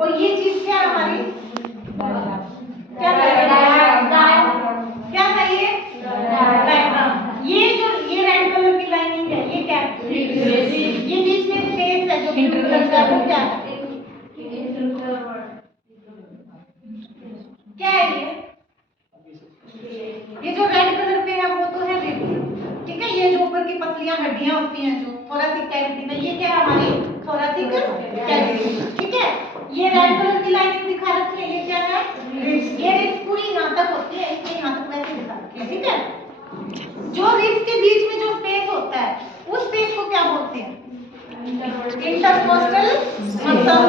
और ये चीज क्या है हमारी, क्या क्या था ये डायग्राम। ये जो ये रेड कलर की लाइनिंग है ये क्या है, ये बीच में स्पेस है जो ब्लू कलर का वो क्या है, क्या है ये जो रेड कलर पे है वो तो है रिब्स, ठीक है। ये जो ऊपर की पतलियां हड्डियां होती हैं जो थोरैसिक कैविटी में, ये क्या है हमारी थोरैसिक कैविटी, ठीक है। ये रेड कलर की लाइनिंग दिखा रखी है, ये क्या है रिब्स। ये रिब्स पूरी यहाँ तक होती है, इसके यहाँ तक वैसे दिखा रखी है, ठीक है। जो रिब्स के बीच में जो स्पेस होता है उस स्पेस को क्या बोलते हैं, इंटरकोस्टल मसल,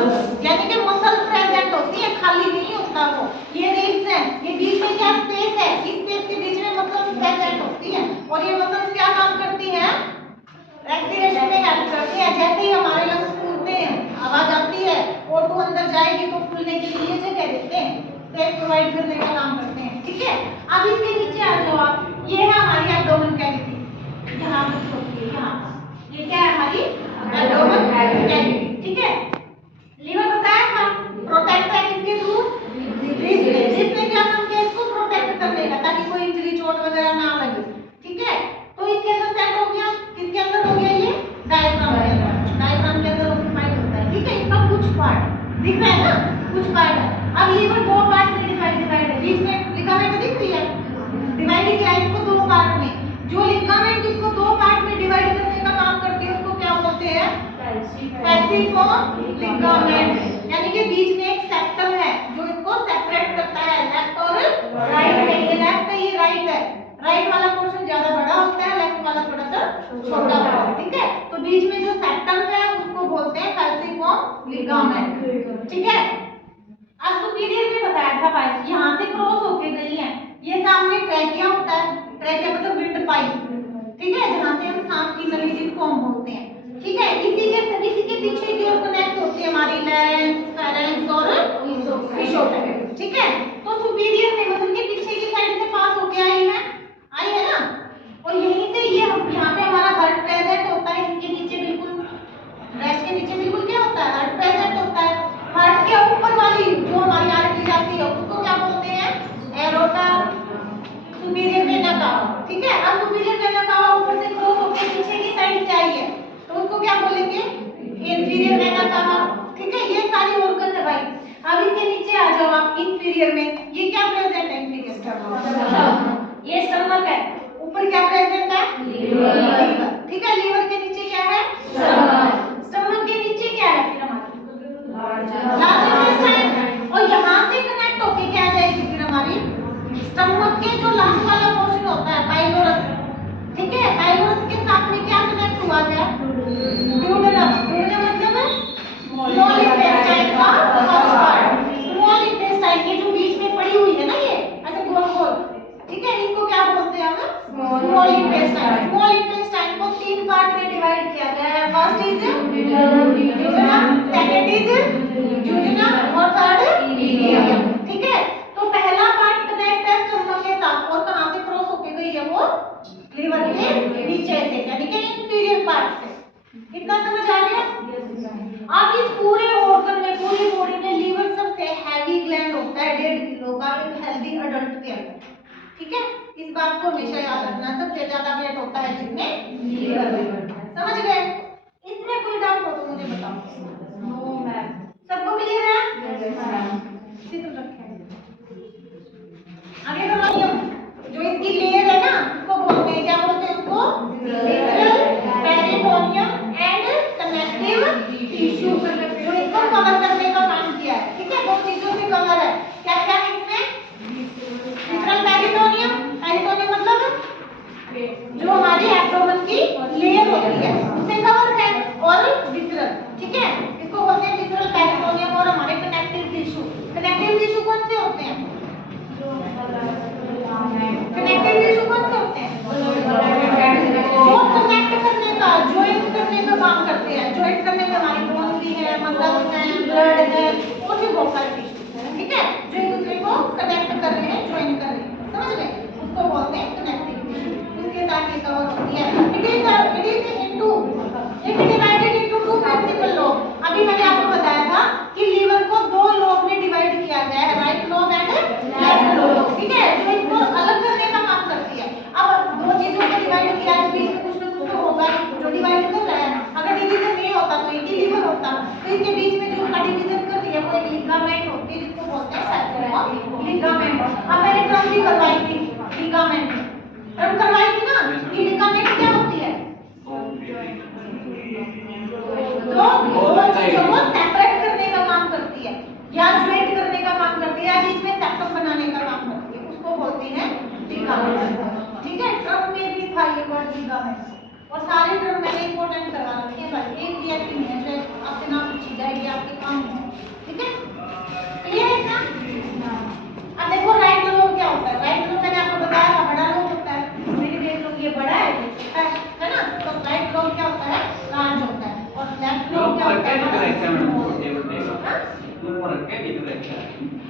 यानी कि मसल प्रेजेंट होती है, खाली नहीं होता वो। ये रिब्स है, ये बीच में क्या स्पेस है, इस स्पेस के बीच में मसल प्रेजेंट होती है। और ये मसल क्या काम करती है, रेस्पिरेशन में हेल्प करती है। जैसे ही हमारे लंग्स फूलते हैं, आवाज आती है, O2 अंदर जाएगी तो फूलने के लिए जगह देते हैं, स्पेस प्रोवाइड करने का काम करते हैं, ठीक है। अब इसके नीचे आ जाओ आप, ये है हमारी एब्डोमेन कैविटी, यहाँ पर होती है, यहाँ ये क्या है हमारी एब्डोमेन कैविटी, ठीक है। लीवर बताया था प्रोटेक्ट है किसके थ्रू, जिसने क्या काम किया, इसको प्रोटेक्ट करने का, ताकि कोई इंजरी चोट वगैरह ना लगे, ठीक है। तो इसके अंदर सेट हो गया, किसके अंदर हो गया, ये डायफ्राम के अंदर, डायफ्राम के अंदर ऑक्यूपाइड होता है, ठीक है। इसका कुछ पार्ट दिख रहा है ना, कुछ पार्ट है। अब लीवर दो पार्ट में डिवाइड है, बीच में लिगामेंट दिख रही है, डिवाइड किया है इसको दो पार्ट में। जो लिगामेंट इसको दो पार्ट में डिवाइड करने का काम करती है उसको क्या बोलते हैं, फैसिको लिगामेंट, यानी कि बीच में एक सेप्टम है जो इसको सेपरेट करता है लेफ्ट और राइट में। ये लेफ्ट है, ये राइट है, राइट वाला पोर्शन ज्यादा बड़ा होता है, लेफ्ट वाला थोड़ा सा छोटा होता है, ठीक है। तो बीच में जो सेप्टम है उसको बोलते हैं फैसिको लिगामेंट, ठीक है। अब सुपीरियर में बताया था भाई, यहाँ से क्रॉस होके गई है, ये सामने ट्रैकिया होता है, ट्रैकिया मतलब विंड पाइप, ठीक है, जहाँ से हम सांस की नली जिसको हम बोलते हैं, ठीक है। इसी के पीछे की ओर कनेक्ट होती है हमारी लैंग्स, फेरेंक्स और ईसोफेगस, ठीक है। तो सुपीरियर में मतलब कि पीछे की साइड से पास होके आई है ना, और यहीं से ये यहाँ पे हमारा हार्ट प्रेजेंट होता है, इसके नीचे बिल्कुल, ब्रेस्ट के नीचे बिल्कुल क्या होता है, हार्ट प्रेजेंट होता है। हार्ट के ऊपर वाली जो हमारी आर्टरी जाती है उसको क्या बोलते हैं, एरोटा, सुपीरियर वेना कावा, ठीक है। अब सुपीरियर वेना कावा ऊपर से क्रॉस होकर पीछे की साइड से आई है तो उसको क्या बोलेंगे, इंफीरियर वेना कावा, ठीक है। ये सारी ऑर्गन है भाई। अब इसके नीचे आ जाओ आप, इंफीरियर में ये क्या प्रेजेंट है, इंफीरियर ये स्टमक है, ऊपर क्या प्रेजेंट है, लीवर, ठीक है। लीवर के नीचे क्या है, स्टमक, स्टमक के नीचे क्या है फिर हमारी लार्ज इंटेस्टाइन, और यहाँ से कनेक्ट होके क्या जाएगी फिर हमारी स्टमक के जो लास्ट वाला पोर्शन होता है पाइलोरस, ठीक है। पाइलोरस के साथ में क्या कनेक्ट हुआ है, ड्यूडेनम, ड्यूडेनम मतलब स्मॉल इंटेस्टाइन का फर्स्ट पार्ट, स्मॉल इंटेस्टाइन, ये जो बीच में पड़ी हुई है ना ये ऐसे गोल गोल, ठीक है, इसको क्या बोलते हैं हम, स्मॉल इंटेस्टाइन। स्मॉल इंटेस्टाइन को तीन पार्ट में डिवाइड किया गया है, first is duodenum, second is duodenum और थर्ड इलियम, ठीक है। तो पहला पार्ट कनेक्ट है स्टमक के साथ, और कहां से क्रॉस होके गई है वो, लीवर के नीचे से, यानी कि इंफीरियर पार्ट से। इतना समझ आ गया। अब इस पूरे ऑर्गन में, पूरी बॉडी में लीवर सबसे हैवी ग्लैंड होता है 1.5 किलो का एक हेल्दी अडल्ट के अंदर, ठीक है। इस बात को हमेशा याद रखना, सबसे ज्यादा वेट होता है जिसमें लीवर, समझ गए। इसमें कोई डाउट हो तो मुझे बताओ। नो मैम, सबको क्लियर है, यस मैम। चित्र रखें आगे बढ़ो। जो इसकी लेयर है ना उसको बोलते हैं, क्या बोलते हैं उसको, visceral peritoneum and connective tissue, जो इसको कवर करने का काम किया है, ठीक है। दो चीजों से कवर है, क्या क्या है इसमें, विसरल पेरिटोनियम, पेरिटोनियम मतलब जो हमारी एब्डोमेन की लेयर होती है उससे कवर है, और विसरल, ठीक है। Of ligament. अब मैंने ड्रम भी करवाई थी, लिगामेंट ड्रम करवाई थी ना। ये लिगामेंट क्या होती है? जो दो चीजों को सेपरेट करने का काम करती है, या ज्वाइंट करने का काम करती है, या बीच में सेप्टम बनाने का काम करती है, उसको बोलते हैं लिगामेंट। ठीक है, ड्रम में भी था ये वर्ड लिगामेंट। और सारे ड्रम मैंने इंपॉर्टेंट करवा रखे हैं, बस एक भी ऐसी नहीं है जो आपके नाम पूछी जाएगी, आपके काम है। ठीक है, क्लियर है ना? अब देखो राइट लोब क्या होता है। राइट लोब मैंने आपको बताया था बड़ा लोब होता है। मेरी देख लो ये बड़ा है, ये छोटा है ना? तो राइट लोब क्या होता है? लार्ज होता है। और लेफ्ट लोब क्या होता है?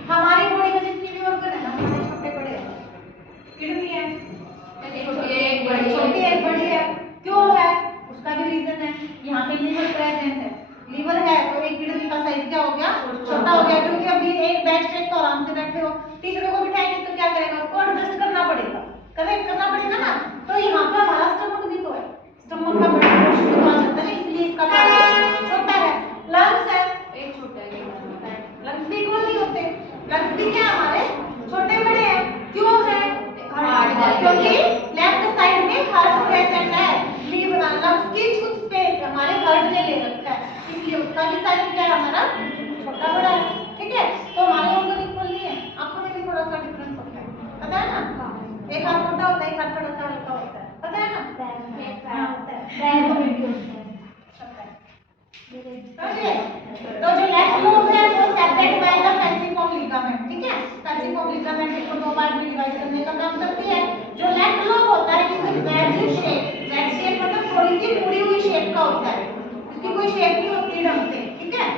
हमारी बॉडी में जितनी भी ऑर्गन है ना, सारे छोटे बड़े हैं। किडनी है, छोटी है, बड़ी है, क्यों है? उसका भी रीजन है। यहाँ पे लीवर प्रेजेंट है, लीवर है तो एक किडनी का साइज क्या हो गया? छोटा हो गया। क्योंकि अभी एक बेंच पे तो आराम से बैठे हो, टीचरों को बिठाएंगे तो क्या करेगा? उसको एडजस्ट करना पड़ेगा, करेक्ट करना पड़ेगा ना। तो यहाँ पे हमारा स्टमक भी तो है, स्टमक का बड़ा पोर्शन तो आ जाता है, इसलिए इसका पार्ट छोटा है। लंग्स है, एक छोटा है, लंग्स भी इक्वल नहीं होते। लंग्स भी क्या हमारे छोटे बड़े हैं, क्यों है? क्योंकि लेफ्ट साइड में हार्ट प्रेजेंट है। लीवर लंग्स की कुछ स्पेस हमारे हार्ट ने ले रखा है, इसलिए उसका भी साइज क्या है हमारा? छोटा बड़ा है। ठीक है, तो हमारे ऑर्गन इक्वल नहीं है, आंखों में भी थोड़ा सा डिफरेंस होता है, पता है ना? एक हाथ मोटा होता है, एक हाथ थोड़ा सा हल्का होता है, पता है ना? तो जो लेफ्ट लोब है वो सेपरेट बाय द फैल्सिफॉर्म लिगामेंट। ठीक है, फैल्सिफॉर्म लिगामेंट को दो पार्ट में डिवाइड करने का काम करती है। जो लेफ्ट लोब होता है इस वेज शेप, वेज शेप मतलब थोड़ी सी मुड़ी हुई शेप का होता है, इसकी कोई शेप नहीं होती ढंग से। ठीक है,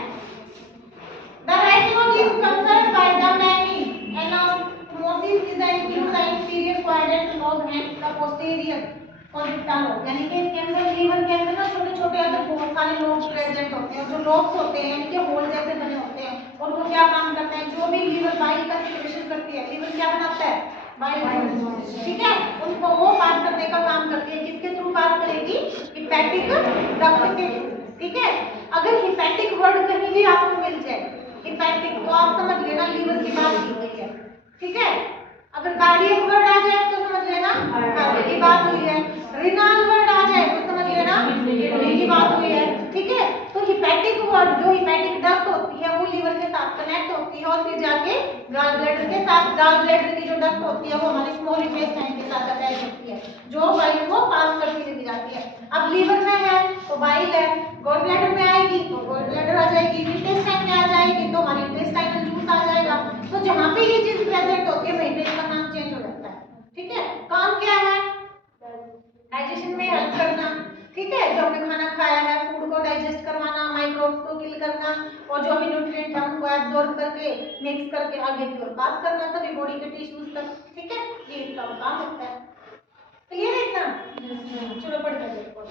the right lobe is concerned by the many anastomosis is include the inferior quadrant lobe and the posterior orbital lobe. यानी कि इसके अंदर लीवर के अंदर ना छोटे छोटे अंदर बहुत सारे लोब प्रेजेंट होते हैं। जो लोब्स होते हैं यानी कि होल जैसे बने होते हैं, और वो क्या काम करते हैं? जो भी लीवर बाइल का सिक्रेशन करती है, लीवर क्या बनाता है? बाइल। ठीक है, उसको वो पास करने का काम करती है। किसके थ्रू पास करेगी? हिपैटिक डक्ट के थ्रू। ठीक है, अगर हिपैटिक वर्ड कहीं भी आपको मिल जाए, हिपैटिक, तो आप समझ लेना लीवर की बात की गई है। ठीक है, अगर कार्डियक वर्ड आ जाए तो समझ लेना हार्ट की बात हुई है। रिनल वर्ड आ जाए तो समझ लेना किडनी की बात हुई है। ठीक है, तो हिपैटिक वर्ड, जो हिपैटिक डक्ट होती है वो लीवर के साथ कनेक्ट होती है, और फिर जाके गॉल ब्लैडर के साथ, गॉल ब्लैडर की जो डक्ट होती है वो हमारी स्मॉल इंटेस्टाइन के साथ अटैच होती है, जो बाइल को पास करती चली जाती है। अब लीवर में है तो बाइल है, गॉल ब्लैडर में आएगी तो गॉल ब्लैडर आ जाएगी, इंटेस्टाइन में आ जाएगी तो हमारी इंटेस्टाइनल जूस आ जाएगा। तो जहां पे ये चीज प्रेजेंट होती है मेंटेन का नाम चेंज हो जाता है। ठीक है, काम क्या है? डाइजेशन में हेल्प करना। ठीक है, जो हमने खाना खाया है फूड को डाइजेस्ट करवाना, माइक्रोब्स को किल करना, और जो भी न्यूट्रिएंट है उनको एब्जॉर्ब करके मिक्स करके आगे की ओर पास करना सभी बॉडी के टिश्यूज तक। ठीक है, ये इसका काम होता है। क्लियर है इतना? चलो पढ़ कर देखो।